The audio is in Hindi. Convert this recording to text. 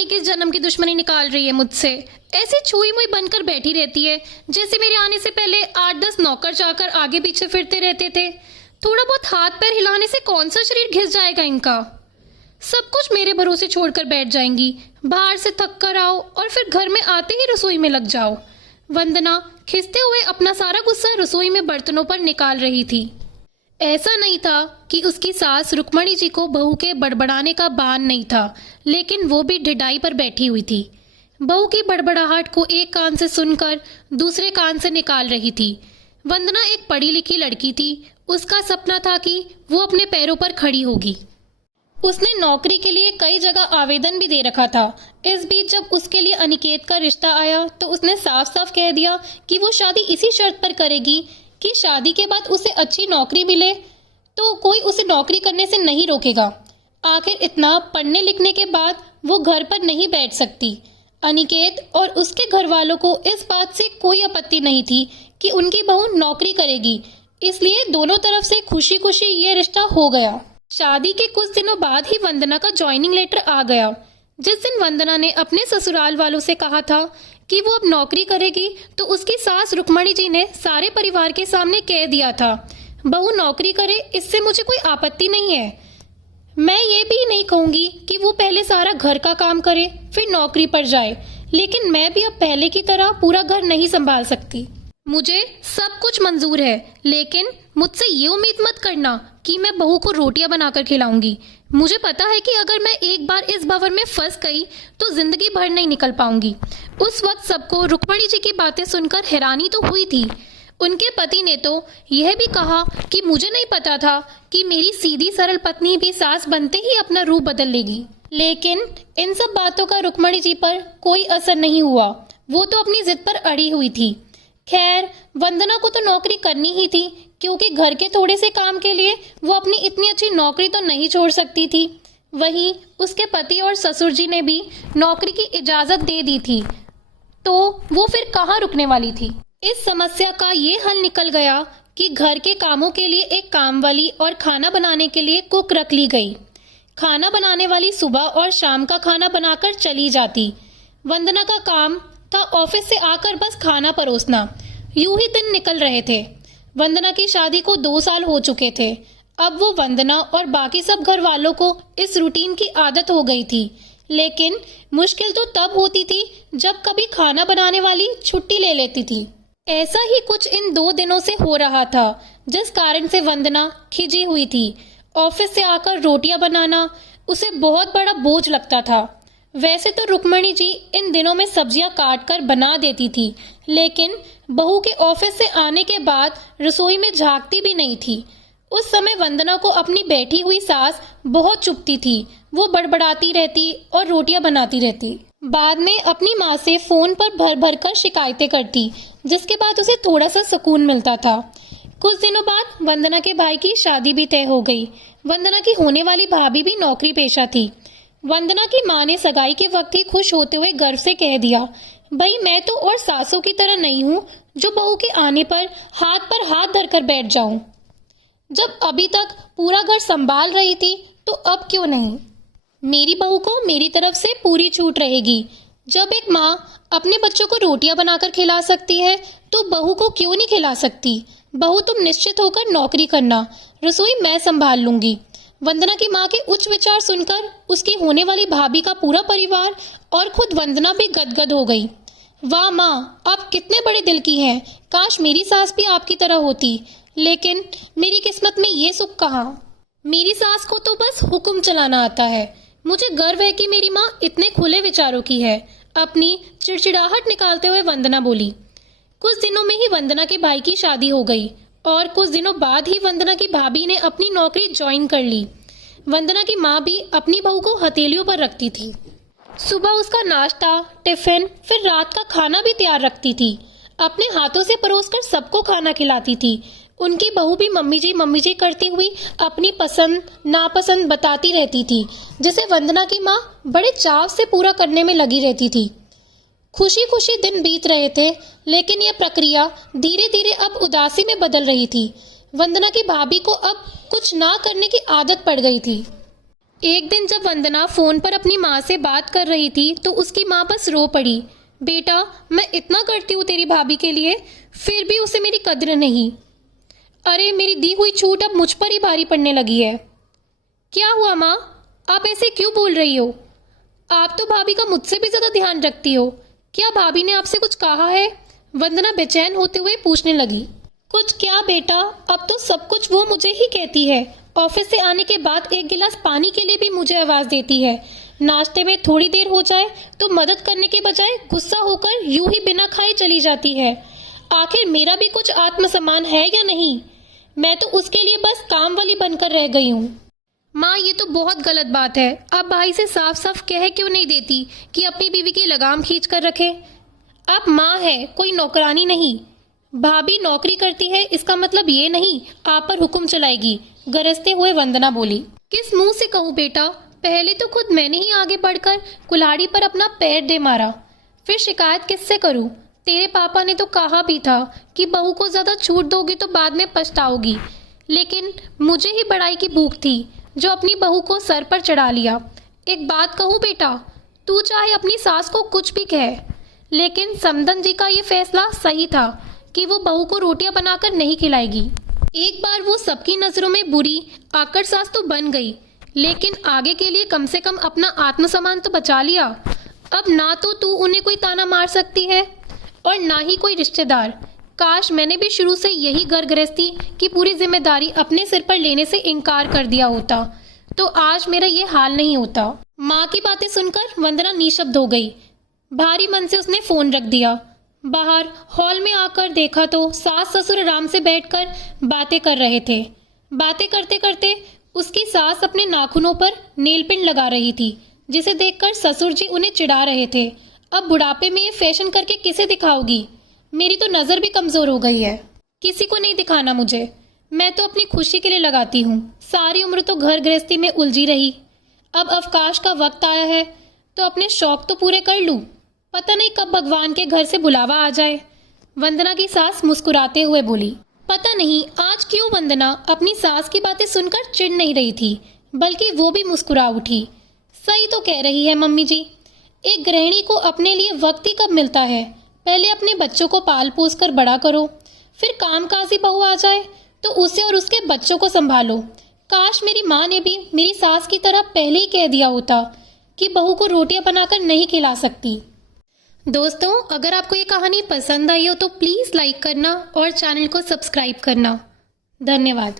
नहीं किस जन्म की दुश्मनी निकाल रही है मुझसे। ऐसी छुई मुई बनकर बैठी रहती है जैसे मेरे आने से पहले 8-10 नौकर चाकर आगे पीछे फिरते रहते थे। थोड़ा बहुत हाथ पैर हिलाने से कौन सा शरीर घिस जाएगा इनका। सब कुछ मेरे भरोसे छोड़कर बैठ जाएंगी। बाहर से थक कर आओ और फिर घर में आते ही रसोई में लग जाओ। वंदना खिसते हुए अपना सारा गुस्सा रसोई में बर्तनों पर निकाल रही थी। ऐसा नहीं था कि उसकी सास रुक्मणी जी को बहू के बड़बड़ाने का बान नहीं था, लेकिन वो भी ढिडाई पर बैठी हुई थी। बहू की बड़बड़ाहट को एक कान से सुनकर दूसरे कान से निकाल रही थी। वंदना एक पढ़ी लिखी लड़की थी। उसका सपना था कि वो अपने पैरों पर खड़ी होगी। उसने नौकरी के लिए कई जगह आवेदन भी दे रखा था। इस बीच जब उसके लिए अनिकेत का रिश्ता आया तो उसने साफ साफ कह दिया कि वो शादी इसी शर्त पर करेगी कि शादी के बाद उसे अच्छी नौकरी मिले तो कोई उसे नौकरी करने से नहीं रोकेगा। आखिर इतना पढ़ने लिखने के बाद वो घर पर नहीं बैठ सकती। अनिकेत और उसके घर वालों को इस बात से कोई आपत्ति नहीं थी कि उनकी बहू नौकरी करेगी, इसलिए दोनों तरफ से खुशी खुशी ये रिश्ता हो गया। शादी के कुछ दिनों बाद ही वंदना का ज्वाइनिंग लेटर आ गया। जिस दिन वंदना ने अपने ससुराल वालों से कहा था कि वो अब नौकरी करेगी तो उसकी सास रुक्मणी जी ने सारे परिवार के सामने कह दिया था, बहू नौकरी करे इससे मुझे कोई आपत्ति नहीं है। मैं ये भी नहीं कहूंगी कि वो पहले सारा घर का काम करे फिर नौकरी पर जाए, लेकिन मैं भी अब पहले की तरह पूरा घर नहीं संभाल सकती। मुझे सब कुछ मंजूर है, लेकिन मुझसे ये उम्मीद मत करना कि मैं बहू को रोटियां बनाकर खिलाऊंगी। मुझे पता है कि अगर मैं एक बार इस भंवर में फंस गई तो जिंदगी भर नहीं निकल पाऊंगी। उस वक्त सबको रुक्मणी जी की बातें सुनकर हैरानी तो हुई थी। उनके पति ने तो यह भी कहा कि मुझे नहीं पता था कि मेरी सीधी सरल पत्नी भी सास बनते ही अपना रूप बदल लेगी। लेकिन इन सब बातों का रुक्मणी जी पर कोई असर नहीं हुआ। वो तो अपनी जिद पर अड़ी हुई थी। खैर, वंदना को तो नौकरी करनी ही थी, क्योंकि घर के थोड़े से काम के लिए वो अपनी इतनी अच्छी नौकरी तो नहीं छोड़ सकती थी। वहीं उसके पति और ससुर जी ने भी नौकरी की इजाजत दे दी थी, तो वो फिर कहाँ रुकने वाली थी। इस समस्या का ये हल निकल गया कि घर के कामों के लिए एक कामवाली और खाना बनाने के लिए कुक रख ली गई। खाना बनाने वाली सुबह और शाम का खाना बनाकर चली जाती। वंदना का काम था ऑफिस से आकर बस खाना परोसना। यूं ही दिन निकल रहे थे। वंदना की शादी को 2 साल हो चुके थे। अब वो वंदना और बाकी सब घर वालों को इस रूटीन की आदत हो गई थी। लेकिन मुश्किल तो तब होती थी जब कभी खाना बनाने वाली छुट्टी ले लेती थी। ऐसा ही कुछ इन 2 दिनों से हो रहा था, जिस कारण से वंदना खिजी हुई थी। ऑफिस से आकर रोटियां बनाना उसे बहुत बड़ा बोझ लगता था। वैसे तो रुक्मणी जी इन दिनों में सब्जियां काट कर बना देती थी, लेकिन बहू के ऑफिस से आने के बाद रसोई में झांकती भी नहीं थी। उस समय वंदना को अपनी बैठी हुई सास बहुत चुभती थी। वो बड़बड़ाती रहती और रोटियां बनाती रहती। बाद में अपनी माँ से फोन पर भर भर कर शिकायतें करती, जिसके बाद उसे थोड़ा सा सुकून मिलता था। कुछ दिनों बाद वंदना के भाई की शादी भी तय हो गई। वंदना की होने वाली भाभी भी नौकरी पेशा थी। वंदना की माँ ने सगाई के वक्त ही खुश होते हुए गर्व से कह दिया, भाई मैं तो और सासों की तरह नहीं हूँ जो बहू के आने पर हाथ धरकर बैठ जाऊं। जब अभी तक पूरा घर संभाल रही थी तो अब क्यों नहीं। मेरी बहू को मेरी तरफ से पूरी छूट रहेगी। जब एक माँ अपने बच्चों को रोटियां बनाकर खिला सकती है तो बहू को क्यों नहीं खिला सकती। बहू तुम निश्चित होकर नौकरी करना, रसोई मैं संभाल लूंगी। वंदना की माँ के उच्च विचार सुनकर उसकी होने वाली भाभी का पूरा परिवार और खुद वंदना भी गदगद हो गई। वाह माँ, आप कितने बड़े दिल की हैं। काश मेरी सास भी आपकी तरह होती, लेकिन मेरी किस्मत में ये सुख कहाँ। मेरी सास को तो बस हुक्म चलाना आता है। मुझे गर्व है कि मेरी माँ इतने खुले विचारों की है। अपनी चिड़चिड़ाहट निकालते हुए वंदना बोली। कुछ दिनों में ही वंदना के भाई की शादी हो गई और कुछ दिनों बाद ही वंदना की भाभी ने अपनी नौकरी ज्वाइन कर ली। वंदना की माँ भी अपनी बहू को हथेलियों पर रखती थी। सुबह उसका नाश्ता, टिफिन, फिर रात का खाना भी तैयार रखती थी। अपने हाथों से परोसकर सबको खाना खिलाती थी। उनकी बहू भी मम्मी जी करती हुई अपनी पसंद नापसंद बताती रहती थी, जिसे वंदना की माँ बड़े चाव से पूरा करने में लगी रहती थी। खुशी खुशी दिन बीत रहे थे, लेकिन यह प्रक्रिया धीरे धीरे अब उदासी में बदल रही थी। वंदना की भाभी को अब कुछ ना करने की आदत पड़ गई थी। एक दिन जब वंदना फोन पर अपनी माँ से बात कर रही थी तो उसकी माँ बस रो पड़ी। बेटा, मैं इतना करती हूँ तेरी भाभी के लिए, फिर भी उसे मेरी कद्र नहीं। अरे मेरी दी हुई छूट अब मुझ पर ही भारी पड़ने लगी है। क्या हुआ माँ, आप ऐसे क्यों बोल रही हो? आप तो भाभी का मुझसे भी ज्यादा ध्यान रखती हो। क्या भाभी ने आपसे कुछ कहा है? वंदना बेचैन होते हुए पूछने लगी। कुछ क्या बेटा, अब तो सब कुछ वो मुझे ही कहती है। ऑफिस से आने के बाद एक गिलास पानी के लिए भी मुझे आवाज देती है। नाश्ते में थोड़ी देर हो जाए तो मदद करने के बजाय गुस्सा होकर यूं ही बिना खाए चली जाती है। आखिर मेरा भी कुछ आत्मसम्मान है या नहीं? मैं तो उसके लिए बस काम वाली बनकर रह गई हूँ। माँ, ये तो बहुत गलत बात है। आप भाई से साफ साफ कह क्यों नहीं देती कि अपनी बीवी की लगाम खींच कर रखे? आप माँ है, कोई नौकरानी नहीं। भाभी नौकरी करती है इसका मतलब ये नहीं आप पर हुक्म चलाएगी, गरजते हुए वंदना बोली। किस मुंह से कहूँ बेटा, पहले तो खुद मैंने ही आगे बढ़कर कुल्हाड़ी पर अपना पैर दे मारा, फिर शिकायत किससे करूँ? तेरे पापा ने तो कहा भी था कि बहू को ज्यादा छूट दोगी तो बाद में पछताओगी, लेकिन मुझे ही बड़ाई की भूख थी जो अपनी बहू को सर पर चढ़ा लिया। एक बात कहूँ बेटा, तू चाहे अपनी सास को कुछ भी कहे, लेकिन समदन जी का ये फैसला सही था कि वो बहू को रोटियां बनाकर नहीं खिलाएगी। एक बार वो सबकी नजरों में बुरी आकड़ सास तो बन गई, लेकिन आगे के लिए कम से कम अपना आत्मसम्मान तो बचा लिया। अब ना तो तू उन्हें कोई ताना मार सकती है और ना ही कोई रिश्तेदार। काश मैंने भी शुरू से यही घर गृहस्थी की पूरी जिम्मेदारी अपने सिर पर लेने से इनकार कर दिया होता तो आज मेरा ये हाल नहीं होता। माँ की बातें सुनकर वंदना निशब्द हो गई। भारी मन से उसने फोन रख दिया। बाहर हॉल में आकर देखा तो सास ससुर आराम से बैठकर बातें कर रहे थे। बातें करते करते उसकी सास अपने नाखूनों पर नेल पेंट लगा रही थी, जिसे देखकर ससुर जी उन्हें चिढ़ा रहे थे। अब बुढ़ापे में ये फैशन करके किसे दिखाओगी? मेरी तो नजर भी कमजोर हो गई है। किसी को नहीं दिखाना मुझे, मैं तो अपनी खुशी के लिए लगाती हूँ। सारी उम्र तो घर गृहस्थी में उलझी रही, अब अवकाश का वक्त आया है तो अपने शौक तो पूरे कर लूं। पता नहीं कब भगवान के घर से बुलावा आ जाए। वंदना की सास मुस्कुराते हुए बोली। पता नहीं आज क्यों वंदना अपनी सास की बातें सुनकर चिढ़ नहीं रही थी, बल्कि वो भी मुस्कुरा उठी। सही तो कह रही है मम्मी जी, एक गृहिणी को अपने लिए वक्त ही कब मिलता है? पहले अपने बच्चों को पाल पोस कर बड़ा करो, फिर कामकाजी बहू आ जाए तो उसे और उसके बच्चों को संभालो। काश मेरी माँ ने भी मेरी सास की तरह पहले ही कह दिया होता कि बहू को रोटियां बनाकर नहीं खिला सकती। दोस्तों, अगर आपको ये कहानी पसंद आई हो तो प्लीज़ लाइक करना और चैनल को सब्सक्राइब करना। धन्यवाद।